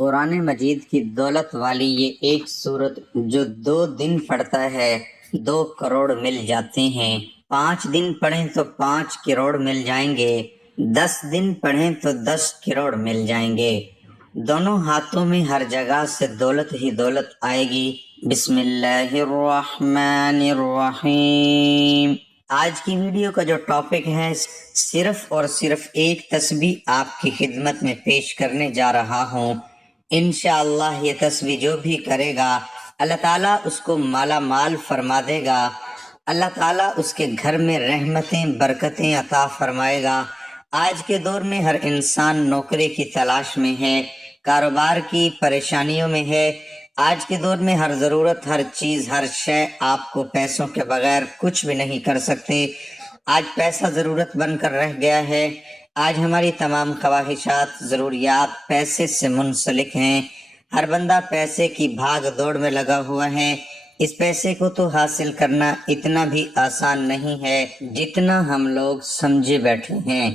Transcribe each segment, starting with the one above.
قرآن مجید کی دولت والی یہ ایک سورت جو 2 دن پڑھتا ہے 2 کروڑ مل جاتے ہیں، 5 دن پڑھیں تو 5 کروڑ مل جائیں گے، 10 دن پڑھیں تو 10 کروڑ مل جائیں گے۔ دونوں ہاتھوں میں ہر جگہ سے دولت ہی دولت آئے گی۔ بسم اللہ الرحمن الرحیم۔ آج کی ویڈیو کا جو ٹاپک ہے، صرف اور صرف ایک تسبیح آپ کی خدمت میں پیش کرنے جا رہا ہوں۔ انشاءاللہ یہ تسبیح جو بھی کرے گا اللہ تعالیٰ اس کو مالا مال فرما دے گا، اللہ تعالیٰ اس کے گھر میں رحمتیں برکتیں عطا فرمائے گا۔ آج کے دور میں ہر انسان نوکری کی تلاش میں ہے، کاروبار کی پریشانیوں میں ہے۔ آج کے دور میں ہر ضرورت، ہر چیز، ہر شے آپ کو پیسوں کے بغیر کچھ بھی نہیں کر سکتے۔ آج پیسہ ضرورت بن کر رہ گیا ہے۔ آج ہماری تمام خواہشات، ضروریات پیسے سے منسلک ہیں۔ ہر بندہ پیسے کی بھاگ دوڑ میں لگا ہوا ہے۔ اس پیسے کو تو حاصل کرنا اتنا بھی آسان نہیں ہے جتنا ہم لوگ سمجھے بیٹھے ہیں۔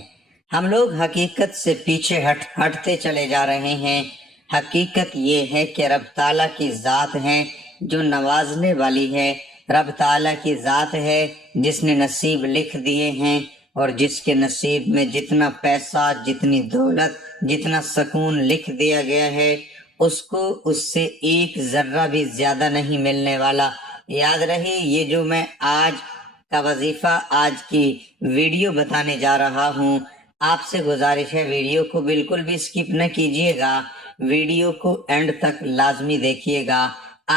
ہم لوگ حقیقت سے پیچھے ہٹتے چلے جا رہے ہیں۔ حقیقت یہ ہے کہ رب تعالیٰ کی ذات ہے جو نوازنے والی ہے۔ رب تعالیٰ کی ذات ہے جس نے نصیب لکھ دیے ہیں، اور جس کے نصیب میں جتنا پیسہ، جتنی دولت، جتنا سکون لکھ دیا گیا ہے، اس کو اس سے ایک ذرہ بھی زیادہ نہیں ملنے والا۔ یاد رہے، یہ جو میں آج کا وظیفہ، آج کی ویڈیو بتانے جا رہا ہوں، آپ سے گزارش ہے ویڈیو کو بالکل بھی سکپ نہ کیجیے گا، ویڈیو کو اینڈ تک لازمی دیکھیے گا۔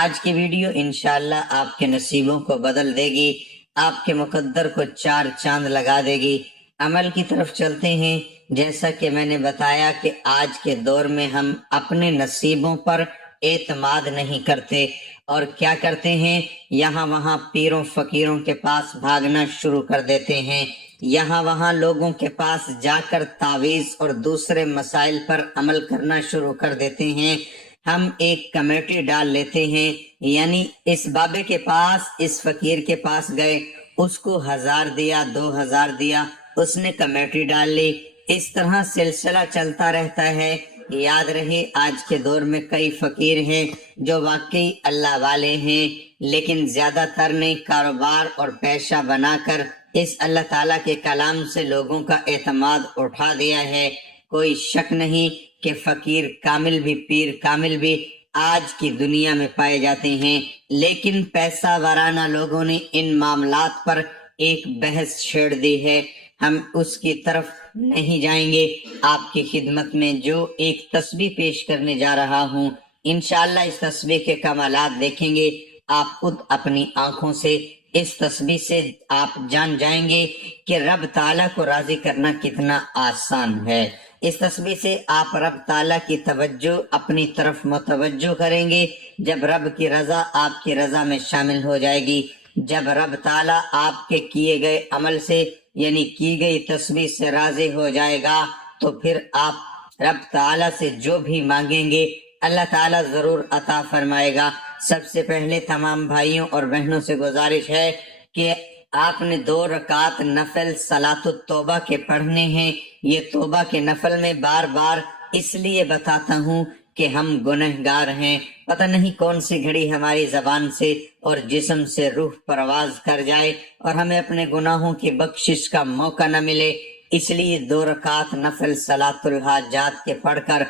آج کی ویڈیو انشاءاللہ آپ کے نصیبوں کو بدل دے گی، آپ کے مقدر کو 4 چاند لگا دے گی۔ عمل کی طرف چلتے ہیں۔ جیسا کہ میں نے بتایا کہ آج کے دور میں ہم اپنے نصیبوں پر اعتماد نہیں کرتے، اور کیا کرتے ہیں، یہاں وہاں پیروں فقیروں کے پاس بھاگنا شروع کر دیتے ہیں، یہاں وہاں لوگوں کے پاس جا کر تعویذ اور دوسرے مسائل پر عمل کرنا شروع کر دیتے ہیں۔ ہم ایک کمیٹی ڈال لیتے ہیں، یعنی اس بابے کے پاس، اس فقیر کے پاس گئے، اس کو 1000 دیا، 2000 دیا، اس نے کمیٹی ڈال لی۔ اس طرح سلسلہ چلتا رہتا ہے۔ یاد رہے، آج کے دور میں کئی فقیر ہیں جو واقعی اللہ والے ہیں، لیکن زیادہ تر نے کاروبار اور پیشہ بنا کر اس اللہ تعالیٰ کے کلام سے لوگوں کا اعتماد اٹھا دیا ہے۔ کوئی شک نہیں کہ فقیر کامل بھی، پیر کامل بھی آج کی دنیا میں پائے جاتے ہیں، لیکن پیسہ وارانہ لوگوں نے ان معاملات پر ایک بحث چھیڑ دی ہے۔ ہم اس کی طرف نہیں جائیں گے۔ آپ کی خدمت میں جو ایک تسبیح پیش کرنے جا رہا ہوں، انشاءاللہ اس تسبیح کے کمالات دیکھیں گے، آپ خود اپنی آنکھوں سے اس تسبیح سے آپ جان جائیں گے کہ رب تعالیٰ کو راضی کرنا کتنا آسان ہے۔ اس تسبیح سے آپ رب تعالیٰ کی توجہ اپنی طرف متوجہ کریں گے۔ جب رب کی رضا آپ کی رضا میں شامل ہو جائے گی، جب رب تعالیٰ آپ کے کیے گئے عمل سے، یعنی کی گئی تسبیح سے راضی ہو جائے گا، تو پھر آپ رب تعالیٰ سے جو بھی مانگیں گے اللہ تعالیٰ ضرور عطا فرمائے گا۔ سب سے پہلے تمام بھائیوں اور بہنوں سے گزارش ہے کہ آپ نے 2 رکعت نفل صلاۃ التوبہ کے پڑھنے ہیں۔ یہ توبہ کے نفل میں بار بار اس لیے بتاتا ہوں کہ ہم گنہگار ہیں، پتہ نہیں کون سی گھڑی ہماری زبان سے اور جسم سے روح پرواز کر جائے اور ہمیں اپنے گناہوں کی بخشش کا موقع نہ ملے۔ اس لیے 2 رکعت نفل صلاۃ الحاجات کے پڑھ کر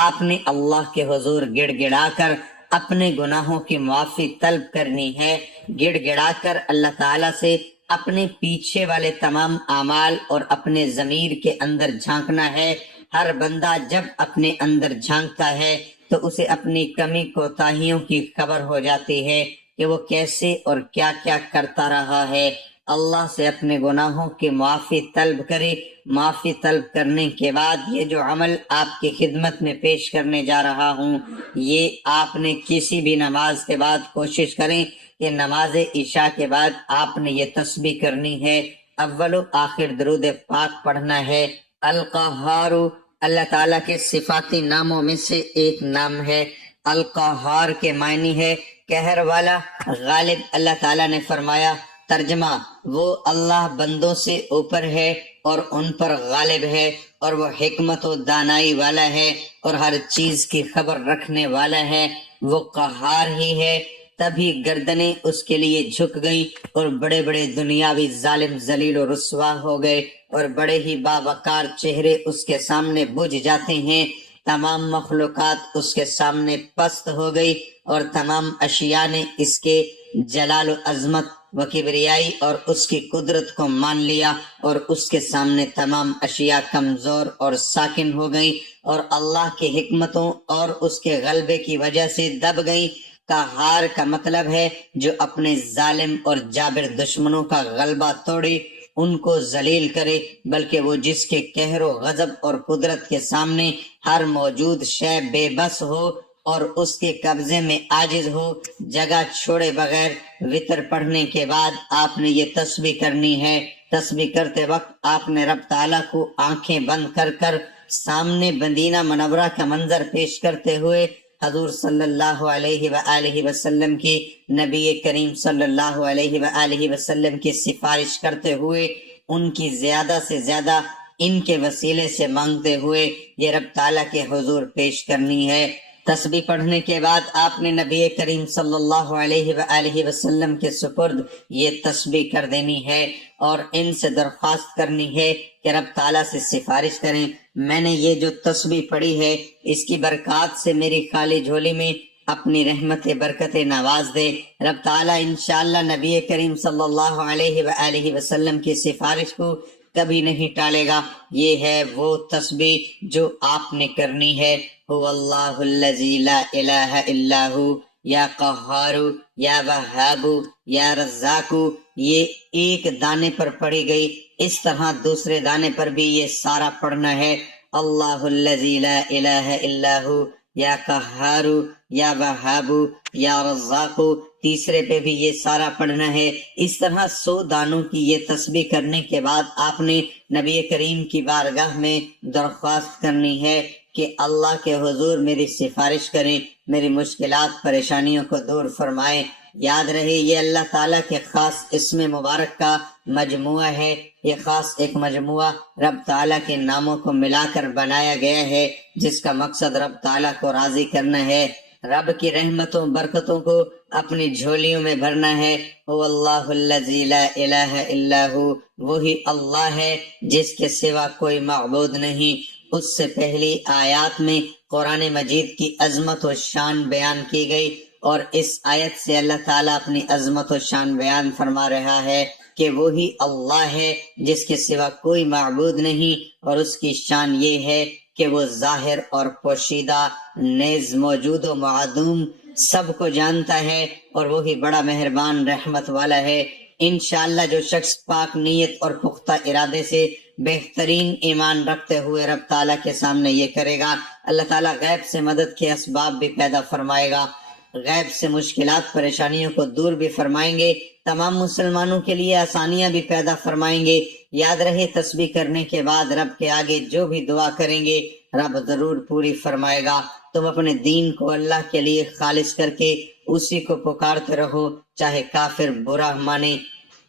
آپ نے اللہ کے حضور گڑ گڑا کر اپنے گناہوں کی معافی طلب کرنی ہے۔ گڑ گڑا کر اللہ تعالیٰ سے اپنے پیچھے والے تمام اعمال اور اپنے ضمیر کے اندر جھانکنا ہے۔ ہر بندہ جب اپنے اندر جھانکتا ہے تو اسے اپنی کمی کوتاہیوں کی خبر ہو جاتی ہے کہ وہ کیسے اور کیا کیا کرتا رہا ہے۔ اللہ سے اپنے گناہوں کی معافی طلب کرے۔ معافی طلب کرنے کے بعد یہ جو عمل آپ کی خدمت میں پیش کرنے جا رہا ہوں، یہ آپ نے کسی بھی نماز کے بعد کوشش کریں کہ نماز عشاء کے بعد آپ نے یہ تسبیح کرنی ہے۔ اول و آخر درود پاک پڑھنا ہے۔ القہار اللہ تعالیٰ کے صفاتی ناموں میں سے ایک نام ہے۔ القہار کے معنی ہے قہر والا، غالب۔ اللہ تعالیٰ نے فرمایا، ترجمہ، وہ اللہ بندوں سے اوپر ہے اور ان پر غالب ہے۔ اور وہ حکمت و دانائی والا ہے اور ہر چیز کی خبر رکھنے والا ہے، وہ قہار ہی ہے۔ تبھی گردنیں اس کے لیے جھک گئیں اور بڑے بڑے دنیاوی ظالم ذلیل و رسوا ہو گئے، اور بڑے ہی باوقار چہرے اس کے سامنے بجھ جاتے ہیں۔ تمام مخلوقات اس کے سامنے پست ہو گئی، اور تمام اشیاء نے اس کے جلال و عظمت و کبریائی اور اس کی قدرت کو مان لیا، اور اس کے سامنے تمام اشیاء کمزور اور ساکن ہو گئیں، اور اللہ کی حکمتوں اور اس کے غلبے کی وجہ سے دب گئیں۔ قہار کا مطلب ہے جو اپنے ظالم اور جابر دشمنوں کا غلبہ توڑے، ان کو ذلیل کرے، بلکہ وہ جس کے قہر و غضب اور قدرت کے سامنے ہر موجود شے بے بس ہو اور اس کے قبضے میں عاجز ہو۔ جگہ چھوڑے بغیر وطر پڑھنے کے بعد آپ نے یہ تسبیح کرنی ہے۔ تسبیح کرتے وقت آپ نے رب تعالیٰ کو آنکھیں بند کر کر سامنے مدینہ منورہ کا منظر پیش کرتے ہوئے حضور صلی اللہ علیہ وآلہ وسلم کی، نبی کریم صلی اللہ علیہ وآلہ وسلم کی سفارش کرتے ہوئے، ان کی زیادہ سے زیادہ ان کے وسیلے سے مانگتے ہوئے یہ رب تعالیٰ کے حضور پیش کرنی ہے۔ تسبیح پڑھنے کے بعد آپ نے نبی کریم صلی اللہ علیہ وآلہ وسلم کے سپرد یہ تسبیح کر دینی ہے، اور ان سے درخواست کرنی ہے کہ رب تعالیٰ سے سفارش کریں، میں نے یہ جو تسبیح پڑھی ہے اس کی برکات سے میری خالی جھولی میں اپنی رحمت برکت نواز دے۔ رب تعالیٰ انشاءاللہ نبی کریم صلی اللہ علیہ وآلہ وسلم کی سفارش کو کبھی نہیں ٹالے گا۔ یہ ہے وہ تسبیح جو آپ نے کرنی ہے۔ هو اللہ الذی لا الہ الا ہو، یا قہار، یا وہاب، یا رزاق، یہ ایک دانے پر پڑھی گئی، اس طرح دوسرے دانے پر بھی یہ سارا پڑھنا ہے۔ اللہ الذی لا الہ الا ہو، یا قہار، یا وہاب، یا رزاق، تیسرے پہ بھی یہ سارا پڑھنا ہے۔ اس طرح 100 دانوں کی یہ تسبیح کرنے کے بعد آپ نے نبی کریم کی بارگاہ میں درخواست کرنی ہے کہ اللہ کے حضور میری سفارش کریں، میری مشکلات پریشانیوں کو دور فرمائیں۔ یاد رہے یہ اللہ تعالیٰ کے خاص اسم مبارک کا مجموعہ ہے، یہ خاص ایک مجموعہ رب تعالیٰ کے ناموں کو ملا کر بنایا گیا ہے، جس کا مقصد رب تعالیٰ کو راضی کرنا ہے، رب کی رحمتوں برکتوں کو اپنی جھولیوں میں بھرنا ہے۔ هو اللہ الذی لا الہ الا ہو، وہی اللہ ہے جس کے سوا کوئی معبود نہیں۔ اس سے پہلی آیات میں قرآن مجید کی عظمت و شان بیان کی گئی، اور اس آیت سے اللہ تعالیٰ اپنی عظمت و شان بیان فرما رہا ہے کہ وہی اللہ ہے جس کے سوا کوئی معبود نہیں، اور اس کی شان یہ ہے کہ وہ ظاہر اور پوشیدہ، نیز موجود و معدوم سب کو جانتا ہے، اور وہی بڑا مہربان رحمت والا ہے۔ انشاءاللہ جو شخص پاک نیت اور پختہ ارادے سے بہترین ایمان رکھتے ہوئے رب تعالیٰ کے سامنے یہ کرے گا، اللہ تعالیٰ غیب سے مدد کے اسباب بھی پیدا فرمائے گا، غیب سے مشکلات پریشانیوں کو دور بھی فرمائیں گے، تمام مسلمانوں کے لیے آسانیاں بھی پیدا فرمائیں گے۔ یاد رہے تسبیح کرنے کے بعد رب کے آگے جو بھی دعا کریں گے رب ضرور پوری فرمائے گا۔ تم اپنے دین کو اللہ کے لیے خالص کر کے اسی کو پکارتے رہو، چاہے کافر برا مانے۔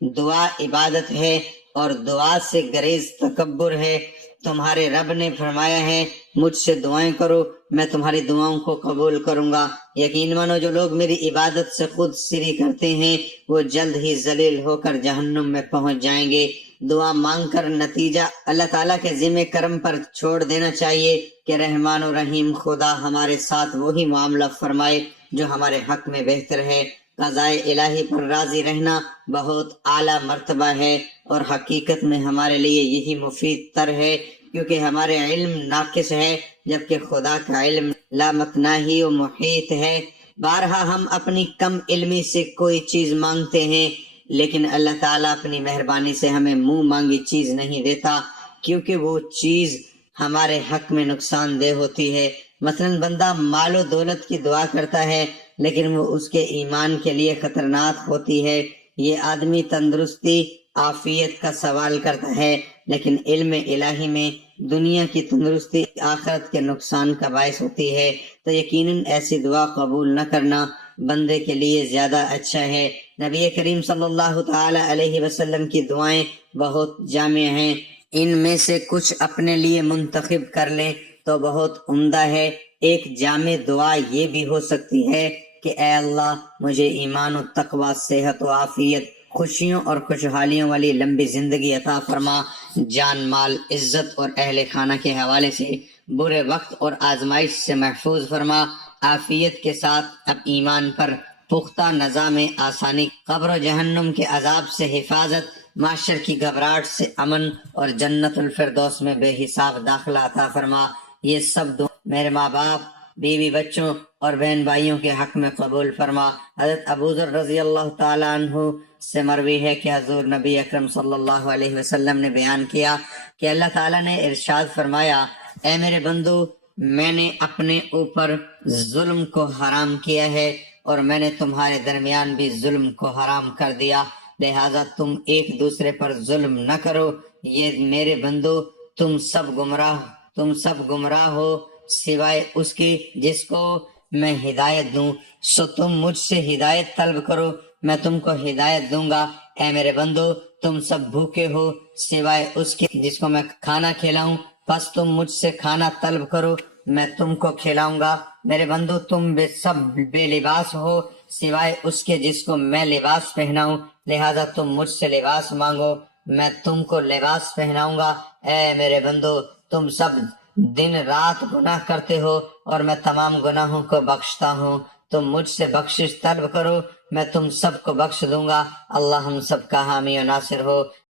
دعا عبادت ہے اور دعا سے گریز تکبر ہے۔ تمہارے رب نے فرمایا ہے مجھ سے دعائیں کرو، میں تمہاری دعاؤں کو قبول کروں گا۔ یقین مانو جو لوگ میری عبادت سے خود سری کرتے ہیں وہ جلد ہی ذلیل ہو کر جہنم میں پہنچ جائیں گے۔ دعا مانگ کر نتیجہ اللہ تعالیٰ کے ذمہ کرم پر چھوڑ دینا چاہیے کہ رحمان و رحیم خدا ہمارے ساتھ وہی معاملہ فرمائے جو ہمارے حق میں بہتر ہے۔ قضاء الہی پر راضی رہنا بہت اعلیٰ مرتبہ ہے، اور حقیقت میں ہمارے لیے یہی مفید تر ہے، کیونکہ ہمارے علم ناقص ہے جبکہ خدا کا علم لامتناہی و محیط ہے۔ بارہا ہم اپنی کم علمی سے کوئی چیز مانگتے ہیں، لیکن اللہ تعالیٰ اپنی مہربانی سے ہمیں منہ مانگی چیز نہیں دیتا، کیونکہ وہ چیز ہمارے حق میں نقصان دہ ہوتی ہے۔ مثلا بندہ مال و دولت کی دعا کرتا ہے لیکن وہ اس کے ایمان کے لیے خطرناک ہوتی ہے۔ یہ آدمی تندرستی عافیت کا سوال کرتا ہے، لیکن علم الہی میں دنیا کی تندرستی آخرت کے نقصان کا باعث ہوتی ہے، تو یقیناً ایسی دعا قبول نہ کرنا بندے کے لیے زیادہ اچھا ہے۔ نبی کریم صلی اللہ تعالی علیہ وسلم کی دعائیں بہت جامع ہیں، ان میں سے کچھ اپنے لیے منتخب کر لیں تو بہت عمدہ ہے۔ ایک جامع دعا یہ بھی ہو سکتی ہے کہ اے اللہ مجھے ایمان و تقوی، صحت و عافیت، خوشیوں اور خوشحالیوں والی لمبی زندگی عطا فرما، جان مال، عزت اور اہل خانہ کے حوالے سے برے وقت اور آزمائش سے محفوظ فرما، عافیت کے ساتھ اب ایمان پر پختہ نظام آسانی، قبر و جہنم کے عذاب سے حفاظت، معاشر کی گھبراہٹ سے امن اور جنت الفردوس میں بے حساب داخلہ عطا فرما۔ یہ سب دعا میرے ماں باپ، بیوی بچوں اور بہن بھائیوں کے حق میں قبول فرما۔ حضرت ابو ذر رضی اللہ تعالیٰ عنہ سے مروی ہے کہ حضور نبی اکرم صلی اللہ علیہ وسلم نے بیان کیا کہ اللہ تعالیٰ نے ارشاد فرمایا، اے میرے بندو، میں نے اپنے اوپر ظلم کو حرام کیا ہے اور میں نے تمہارے درمیان بھی ظلم کو حرام کر دیا، لہذا تم ایک دوسرے پر ظلم نہ کرو۔ یہ میرے بندو، تم سب گمراہ ہو سوائے اس کی جس کو میں ہدایت دوں، سو تم مجھ سے ہدایت طلب کرو، میں تم کو ہدایت دوں گا۔ اے میرے بندو، تم سب بھوکے ہو سوائے اس کے جس کو میں کھانا کھلاؤں، بس تم مجھ سے کھانا طلب کرو، میں تم کو کھلاؤں گا۔ میرے بندو، تم سب بے لباس ہو سوائے اس کے جس کو میں لباس پہناؤں، لہذا تم مجھ سے لباس مانگو، میں تم کو لباس پہناؤں گا۔ اے میرے بندو، تم سب دن رات گناہ کرتے ہو اور میں تمام گناہوں کو بخشتا ہوں، تم مجھ سے بخشش طلب کرو، میں تم سب کو بخش دوں گا۔ اللہ ہم سب کا حامی و ناصر ہو۔